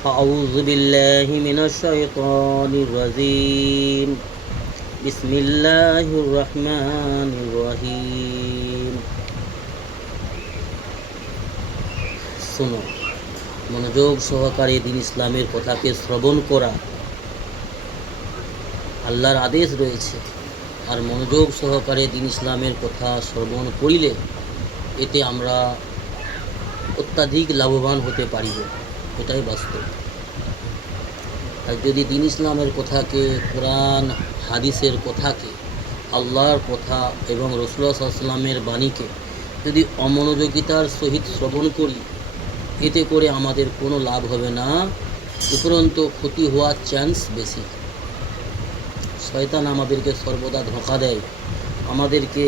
أعوذ بالله من الشيطان الرجيم بسم الله الرحمن الرحيم শোনো, মনোযোগ সহকারে দিন ইসলামের কথাকে শ্রবণ করা আল্লাহর আদেশ রয়েছে। আর মনোযোগ সহকারে দিন ইসলামের কথা শ্রবণ করিলে এতে আমরা অত্যাধিক লাভবান হতে পারিব, এটাই বাস্তব। আর যদি দিন ইসলামের কথাকে, কোরআন হাদিসের কথাকে, আল্লাহর কথা এবং রাসূলুল্লাহ সাল্লাল্লাহু আলাইহি ওয়াসাল্লামের বাণীকে যদি অমনোযোগিতার সহিত শ্রবণ করি, এতে করে আমাদের কোনো লাভ হবে না, উপরন্তু ক্ষতি হওয়ার চান্স বেশি। শয়তান আমাদেরকে সর্বদা ধোঁকা দেয়, আমাদেরকে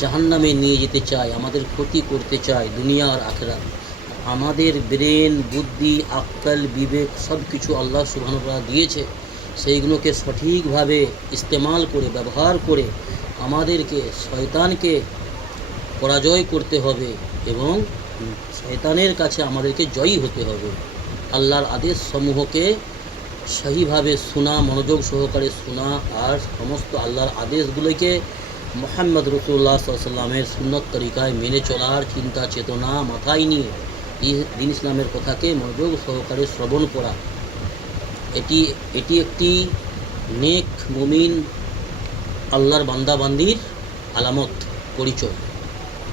জাহান্নামে নিয়ে যেতে চায়, আমাদের ক্ষতি করতে চায় দুনিয়া আর আখিরাত। আমাদের ব্রেন, বুদ্ধি, আক্কেল, বিবেক সব কিছু আল্লাহ সুবহানাহু ওয়া তাআলা দিয়েছে, সেইগুলোকে সঠিকভাবে ইস্তেমাল করে, ব্যবহার করে আমাদেরকে শয়তানকে পরাজয় করতে হবে এবং শয়তানের কাছে আমাদেরকে জয়ী হতে হবে। আল্লাহর আদেশ সমূহকে সহিভাবে শোনা, মনোযোগ সহকারে শোনা, আর সমস্ত আল্লাহর আদেশগুলোকে মুহাম্মদ রাসূলুল্লাহ সাল্লাল্লাহু আলাইহি ওয়াসাল্লামের সুন্নত তরিকায় মেনে চলার চিন্তা চেতনা মাথায় নিয়ে দিন ইসলামের কথাকে মনোযোগ সহকারে শ্রবণ করা, এটি একটি নেক মুমিন আল্লাহর বান্দাবান্দির আলামত, পরিচয়।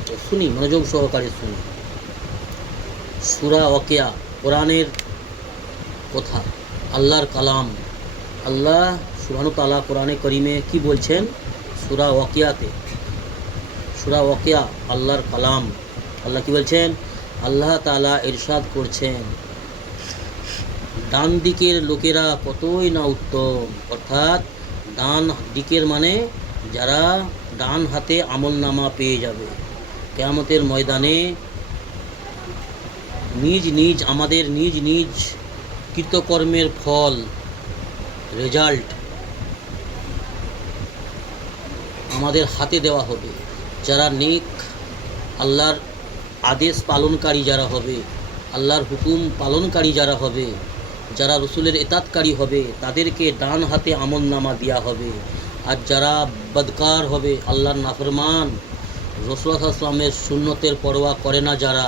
তো শুনি, মনোযোগ সহকারে শুনি। সূরা ওয়াকিয়া, কোরআনের কথা, আল্লাহর কালাম। আল্লাহ সুবহানাহু ওয়া তাআলা কোরআনে করিমে কি বলছেন? সূরা ওয়াকিয়াতে, সূরা ওয়াকিয়া আল্লাহর কালাম। আল্লাহ কি বলছেন? আল্লাহ তাআলা ইরশাদ করছেন, ডান দিকের লোকেরা কতই না উত্তম। অর্থাৎ ডান দিকের মানে যারা ডান হাতে আমলনামা পেয়ে যাবে কিয়ামতের ময়দানে, আমাদের নিজ নিজ কৃতকর্মের ফল, রেজাল্ট আমাদের হাতে দেওয়া হবে। যারা নেক, আল্লাহর আদেশ পালনকারী যারা হবে, আল্লাহর হুকুম পালনকারী যারা হবে, যারা রসুলের ইতাতকারী হবে, তাদেরকে ডান হাতে আমলনামা দেওয়া হবে। আর যারা বদকার হবে, আল্লাহর নাফরমান, রাসূলুল্লাহ সাল্লাল্লাহু আলাইহি ওয়াসাল্লামের সুন্নতের পরোয়া করে না, যারা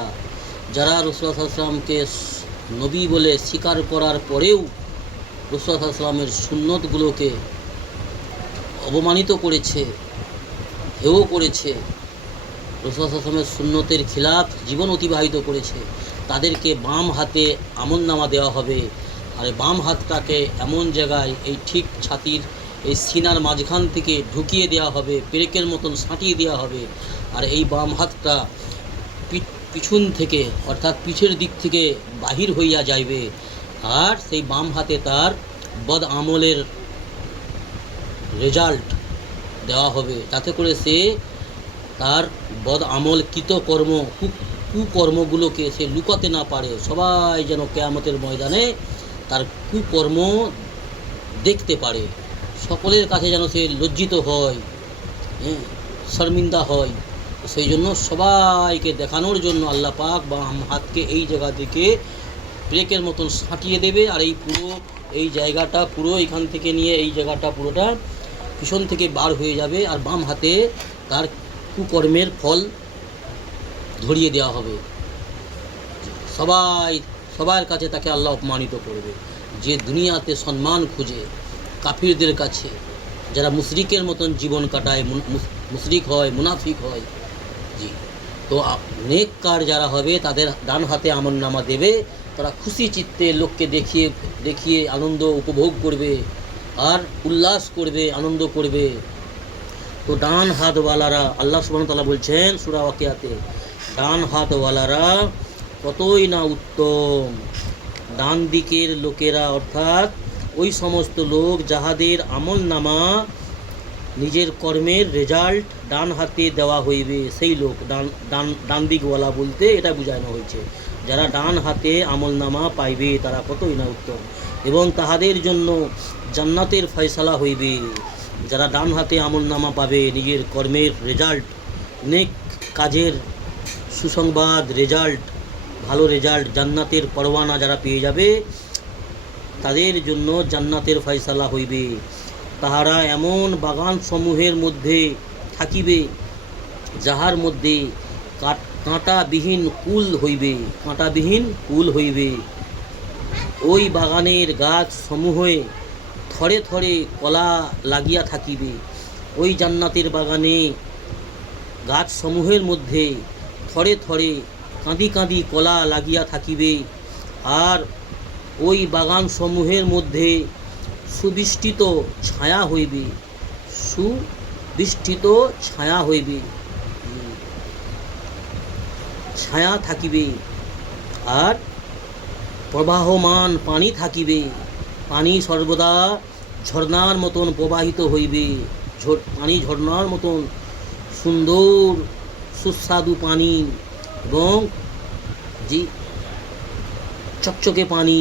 রাসূলুল্লাহ সাল্লাল্লাহু আলাইহি ওয়াসাল্লামকে নবী বলে স্বীকার করার পরেও রাসূলুল্লাহ সাল্লাল্লাহু আলাইহি ওয়াসাল্লামের সুন্নতগুলোকে অবমানিত করেছে, হেয় করেছে, রাসূলুল্লাহ সাল্লাল্লাহু আলাইহি ওয়াসাল্লামের সুন্নতের খিলাফ জীবন অতিবাহিত করেছে, তাদেরকে বাম হাতে আমলনামা দেওয়া হবে। আর বাম হাতটাকে এমন জায়গায়, এই ঠিক ছাতির এই সিনার মাঝখান থেকে ঢুকিয়ে দেওয়া হবে, পেরেকের মতন সাঁটিয়ে দেওয়া হবে। আর এই বাম হাতটা পিছন থেকে, অর্থাৎ পিছের দিক থেকে বাহির হইয়া যাইবে। আর সেই বাম হাতে তার বদ আমলের রেজাল্ট দেওয়া হবে, যাতে করে সে তার বদ আমল, কৃতকর্ম, কুকর্মগুলোকে সে লুকাতে না পারে। সবাই যেন কিয়ামতের ময়দানে তার কুকর্ম দেখতে পারে, সকলের কাছে যেন সে লজ্জিত হয়, শর্মিন্দা হয়। সেই জন্য সবাইকে দেখানোর জন্য আল্লাহ পাক বাম হাতকে এই জায়গা থেকে ব্রেকের মতন সাঁটিয়ে দেবে। আর এই জায়গাটা পুরো এখান থেকে নিয়ে এই জায়গাটা পুরোটা পিছন থেকে বার হয়ে যাবে। আর বাম হাতে তার কুকর্মের ফল ধরিয়ে দেওয়া হবে। সবার কাছে তাকে আল্লাহ অপমানিত করবে। যে দুনিয়াতে সম্মান খুঁজে কাফিরদের কাছে, যারা মুশরিকের মতন জীবন কাটায়, মুশরিক হয়, মুনাফিক হয়, জি, তো নেককার যারা হবে তাদের ডান হাতে আমলনামা দেবে। তারা খুশি চিত্তে লোককে দেখিয়ে আনন্দ উপভোগ করবে আর উল্লাস করবে, আনন্দ করবে। তো ডান হাতওয়ালারা, আল্লাহ সুবহানাহু ওয়া তাআলা বলছেন সূরা ওয়াকিয়াতে, ডান হাতওয়ালারা কতই না উত্তম। ডান দিকের লোকেরা অর্থাৎ ওই সমস্ত লোক যাহাদের আমলনামা, নিজের কর্মের রেজাল্ট ডান হাতে দেওয়া হইবে, সেই লোক ডান দিকওয়ালা বলতে এটা বোঝানো হয়েছে। যারা ডান হাতে আমলনামা পাইবে তারা কতই না উত্তম, এবং তাহাদের জন্য জান্নাতের ফয়সালা হইবে। যারা ডান হাতে আমলনামা পাবে, নিজের কর্মের রেজাল্ট, নেক কাজের সুসংবাদ, রেজাল্ট, ভালো রেজাল্ট, জান্নাতের পরওয়ানা যারা পেয়ে যাবে তাদের জন্য জান্নাতের ফয়সালা হইবে। তাহারা এমন বাগান সমূহের মধ্যে থাকিবে যাহার মধ্যে কাঁটাবিহীন কুল হইবে, কাঁটাবিহীন কুল হইবে। ওই বাগানের গাছ সমূহে থরে থরে কলা লাগিয়া থাকিবে। ওই জান্নাতের বাগানে গাছসমূহের মধ্যে থরে থরে কাঁদি কাঁদি কলা লাগিয়া থাকিবে। আর ওই বাগান সমূহের মধ্যে সুবিষ্টিত ছায়া হইবে, সুবিষ্টিত ছায়া হইবে, ছায়া থাকিবে। আর প্রবাহমান পানি থাকিবে, পানি সর্বদা ঝর্ণার মতন প্রবাহিত হইবে, পানি ঝর্ণার মতন সুন্দর সুস্বাদু পানি এবং যে চকচকে পানি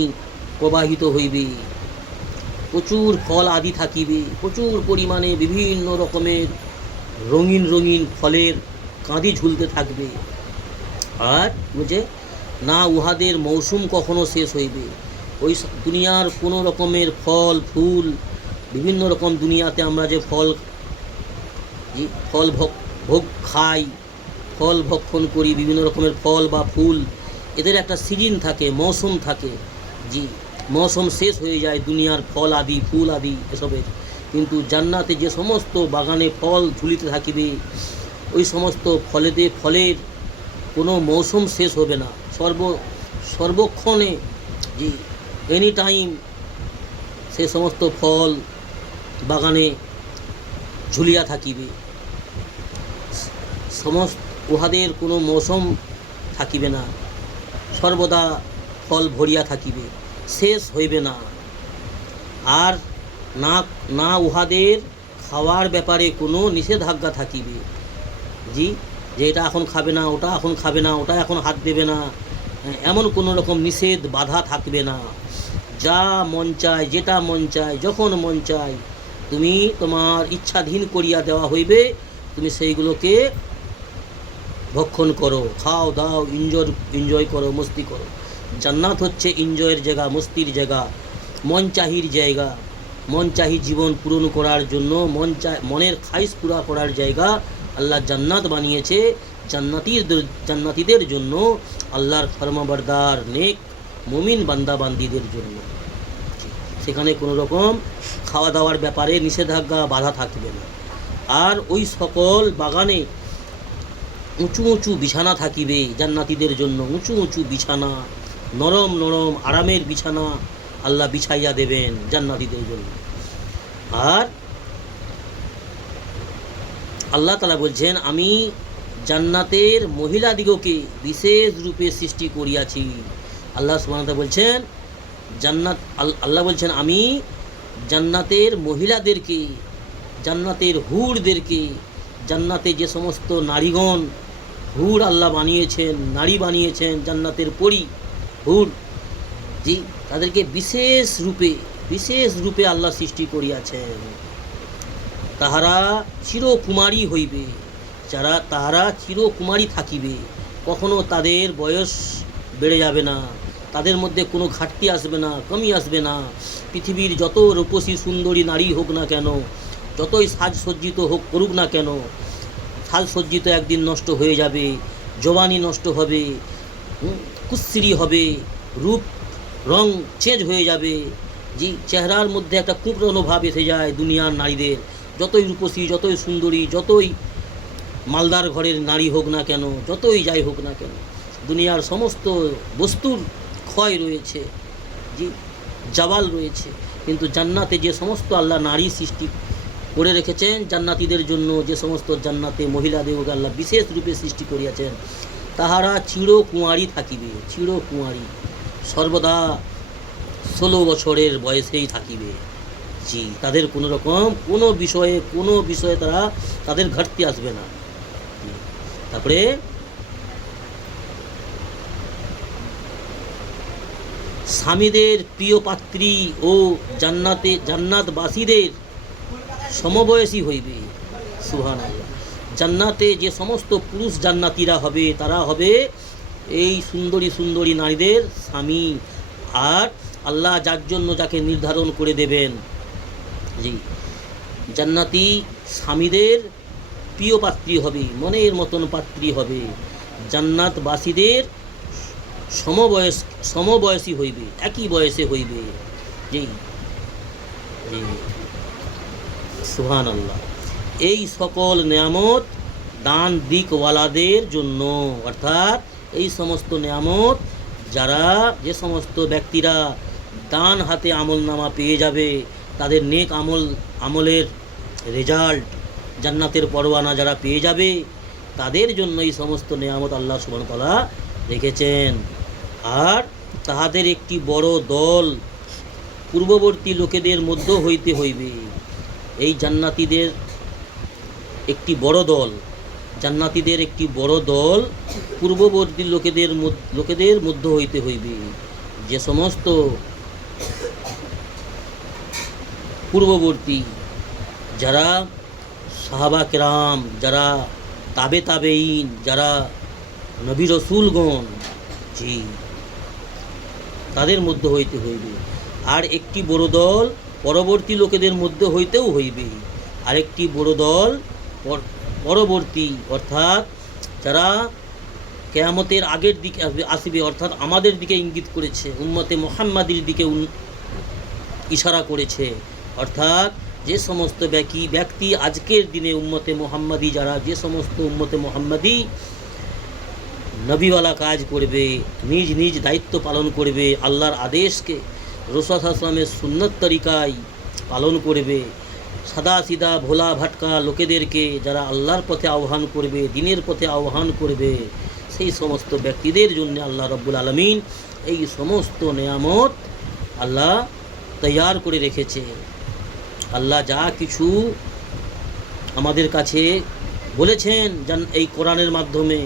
প্রবাহিত হইবে। প্রচুর ফল আদি থাকিবে, প্রচুর পরিমাণে বিভিন্ন রকমের রঙিন রঙিন ফলের কাঁদি ঝুলতে থাকবে। আর বুঝে না উহাদের মৌসুম কখনো শেষ হইবে। ওই দুনিয়ার কোনো রকমের ফল ফুল, বিভিন্ন রকম দুনিয়াতে আমরা যে ফল ভোগ খাই, ফল ভক্ষণ করি, বিভিন্ন রকমের ফল বা ফুল, এদের একটা সিজন থাকে, মৌসুম থাকে। মৌসুম শেষ হয়ে যায় দুনিয়ার ফল আদি ফুল আদি এসবের। কিন্তু জান্নাতে যে সমস্ত বাগানে ফল ঝুলিতে থাকিবে, ওই সমস্ত ফলের কোনো মৌসুম শেষ হবে না। সর্বক্ষণে এনি টাইম সে সমস্ত ফল বাগানে ঝুলিয়া থাকিবে। উহাদের কোনো মৌসুম থাকিবে না, সর্বদা ফল ভরিয়া থাকিবে, শেষ হইবে না। আর না উহাদের খাওয়ার ব্যাপারে কোনো নিষেধাজ্ঞা থাকিবে, যে এটা এখন খাবে না, ওটা এখন খাবে না, ওটা এখন হাত দেবে না, এমন কোনো রকম নিষেধ বাধা থাকবে না। যা মন চায়, যেটা মন চায়, যখন মন চায় তুমি তোমার ইচ্ছাধীন করিয়া দেওয়া হইবে। তুমি সেইগুলোকে ভক্ষণ করো, খাও দাও, এনজয় করো, মস্তি করো। জান্নাত হচ্ছে এনজয়ের জায়গা, মস্তির জায়গা, মন চাহির জায়গা, মন চাহি জীবন পূরণ করার জন্য, মনের খাইশ পুরা করার জায়গা আল্লাহ জান্নাত বানিয়েছে জান্নাতীদের জন্য, আল্লাহর ফরমাবরদার নেক মুমিন বান্দা বান্দিদের জন্য। সেখানে কোনো রকম খাওয়া দাওয়ার ব্যাপারে নিষেধাজ্ঞা বাধা থাকবে না। আর ওই সকল বাগানে উঁচু উঁচু বিছানা থাকিবে জান্নাতীদের জন্য, উঁচু উঁচু বিছানা, নরম নরম আরামের বিছানা আল্লাহ বিছাইয়া দেবেন জান্নাতীদের জন্য। আর আল্লাহ তাআলা বলছেন, আমি জান্নাতের মহিলাদিগকে বিশেষ রূপে সৃষ্টি করিয়াছি। আল্লাহ সুবহানাহু ওয়া তাআলা বলছেন, আল্লাহ বলছেন আমি জান্নাতের মহিলাদেরকে, জান্নাতের হুরদেরকে, জান্নাতে যে সমস্ত নারীগণ হুর আল্লাহ বানিয়েছেন, নারী বানিয়েছেন, জান্নাতের পরী হুর, তাদেরকে বিশেষ রূপে আল্লাহ সৃষ্টি করিয়াছেন। তাহারা চিরকুমারী হইবে, তাহারা চিরকুমারী থাকিবে, কখনো তাদের বয়স বেড়ে যাবে না, তাদের মধ্যে কোনো ঘাটতি আসবে না, কমি আসবে না। পৃথিবীর যত রূপসী সুন্দরী নারী হোক না কেন, যতই সাজসজ্জিত করুক না কেন, সাজসজ্জিত একদিন নষ্ট হয়ে যাবে, জওয়ানি নষ্ট হবে, কুৎসিরি হবে, রূপ রং চেঞ্জ হয়ে যাবে। চেহারার মধ্যে একটা কুঁকড়ানো ভাব এসে যায় দুনিয়ার নারীদের। যতই রূপসী, যতই সুন্দরী, যতই মালদার ঘরের নারী হোক না কেন, যতই যাই হোক না কেন, দুনিয়ার সমস্ত বস্তুর ক্ষয় রয়েছে, জাওয়াল রয়েছে। কিন্তু জান্নাতে যে সমস্ত আল্লাহ নারী সৃষ্টি করে রেখেছেন জান্নাতীদের জন্য, যে সমস্ত জান্নাতে মহিলাদেরকে আল্লাহ বিশেষ রূপে সৃষ্টি করিয়াছেন, তাহারা চিরকুঁয়ারি থাকিবে, চিরকুঁয়ারি, সর্বদা 16 বছরের বয়সেই থাকিবে। তাদের কোনো রকম কোনো বিষয়ে তাদের ঘাটতি আসবে না। তারপরে স্বামীদের প্রিয় পাত্রী ও জান্নাতবাসীদের সমবয়সী হইবে। সুবহানাল্লাহ। জান্নাতে যে সমস্ত পুরুষ জান্নাতীরা হবে, তারা হবে এই সুন্দরী সুন্দরী নারীদের স্বামী, আর আল্লাহ যার জন্য যাকে নির্ধারণ করে দেবেন, জি, জান্নাতি স্বামীদের প্রিয় পাত্রী হবে, মনের মতন পাত্রী হবে, জান্নাতবাসীদের সমবয়সী হইবে, একই বয়সে হইবে। জি জি, সুবহানাল্লাহ। এই সকল নেয়ামত দান দিকওয়ালাদের জন্য, অর্থাৎ এই সমস্ত নেয়ামত যারা, যে সমস্ত ব্যক্তিরা দান হাতে আমলনামা পেয়ে যাবে, তাদের নেক আমলের রেজাল্ট, জান্নাতের পরোয়ানা যারা পেয়ে যাবে, তাদের জন্য এই সমস্ত নেয়ামত আল্লাহ সুবহানাহু ওয়া তাআলা রেখেছেন। আর তাহাদের একটি বড় দল পূর্ববর্তী লোকেদের মধ্য হইতে হইবে। এই জান্নাতীদের একটি বড় দল, জান্নাতীদের একটি বড় দল পূর্ববর্তী লোকেদের মধ্য হইতে হইবে। যে সমস্ত পূর্ববর্তী যারা সাহাবা কেরাম, যারা তাবেঈন, যারা নবী রসুলগণ, জি, তাদের মধ্য হইতে হইবে। আর একটি বড় দল পরবর্তী লোকেদের মধ্যে হইতেও হইবে। আরেকটি বড় দল পরবর্তী, অর্থাৎ যারা কিয়ামতের আগের দিকে আসবে, অর্থাৎ আমাদের দিকে ইঙ্গিত করেছে, উম্মতে মুহাম্মাদির দিকে ইশারা করেছে। অর্থাৎ যে সমস্ত ব্যক্তি আজকের দিনে উম্মতে মুহাম্মাদি, যারা যে সমস্ত উম্মতে মুহাম্মাদি নবীওয়ালা কাজ করবে, নিজ নিজ দায়িত্ব পালন করবে, আল্লাহর আদেশকে রাসূল সাল্লাল্লাহু আলাইহি ওয়াসাল্লামের সুন্নত তরিকায় পালন করবে, সাদা সিধা ভোলা ভাটকা লোকেদেরকে যারা আল্লাহর পথে আহ্বান করবে, দ্বীনের পথে আহ্বান করবে, সেই সমস্ত ব্যক্তিদের জন্য আল্লাহ রাব্বুল আলামিন এই সমস্ত নেয়ামত আল্লাহ তৈয়ার করে রেখেছে। আল্লাহ যা কিছু আমাদের কাছে বলেছেন এই কোরআনের মাধ্যমে,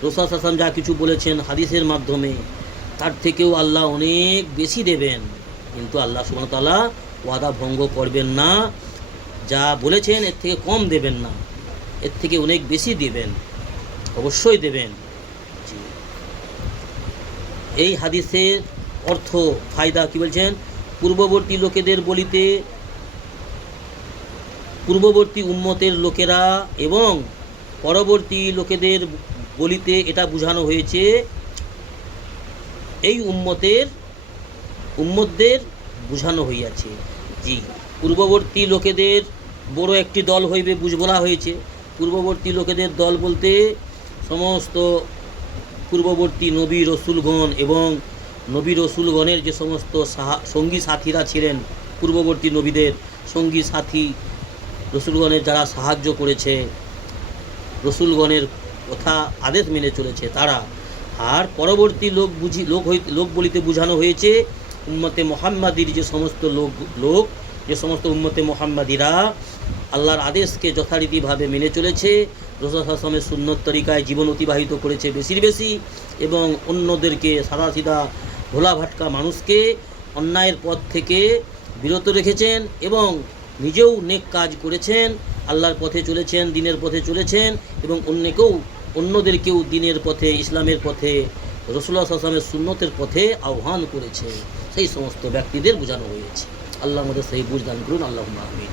রাসূল সাল্লাল্লাহু আলাইহি ওয়াসাল্লাম যা কিছু বলেছেন হাদিসের মাধ্যমে, তার থেকেও আল্লাহ অনেক বেশি দেবেন। কিন্তু আল্লাহ সুবহানাহু ওয়া তাআলা ওয়াদা ভঙ্গ করবেন না, যা বলেছেন এর থেকে কম দেবেন না, এর থেকে অনেক বেশি দেবেন, অবশ্যই দেবেন। এই হাদিসের অর্থ ফায়দা কি বলছেন? পূর্ববর্তী লোকেদের বলিতে পূর্ববর্তী উম্মতের লোকেরা এবং পরবর্তী লোকেদের বলিতে এটা বোঝানো হয়েছে এই উম্মতদের বোঝানো হইয়াছে। জি, পূর্ববর্তী লোকেদের বড় একটি দল হইবে বলা হয়েছে। পূর্ববর্তী লোকেদের দল বলতে সমস্ত পূর্ববর্তী নবী রসুলগণ এবং নবী রসুলগণের যে সমস্ত সঙ্গী সাথীরা ছিলেন, পূর্ববর্তী নবীদের সঙ্গী সাথী রসুলগণের যারা সাহায্য করেছে, রসুলগণের কথা আদেশ মেনে চলেছে তারা। আর পরবর্তী লোক বলিতে বোঝানো হয়েছে উম্মতে মুহাম্মাদির যে সমস্ত যে সমস্ত উম্মতে মুহাম্মাদিরা আল্লাহর আদেশকে যথারীতিভাবে মেনে চলেছে, রাসূল সাল্লাল্লাহু আলাইহি ওয়াসাল্লামের সুন্নত তরিকায় জীবন অতিবাহিত করেছে বেশি এবং অন্যদেরকে সাদা সিধা ভোলা ভাটকা মানুষকে অন্যায়ের পথ থেকে বিরত রেখেছেন এবং নিজেও নেক কাজ করেছেন, আল্লাহর পথে চলেছেন, দ্বীনের পথে চলেছেন এবং অন্যদেরকেও দ্বীনের পথে, ইসলামের পথে, রাসূলুল্লাহ সাল্লাল্লাহু আলাইহি ওয়াসাল্লামের সুন্নতের পথে আহ্বান করেছে, সেই সমস্ত ব্যক্তিদের বোঝানো হয়েছে। আল্লাহ আমাদের সেই বুঝ দান করুন, আল্লাহুম্মা আমিন।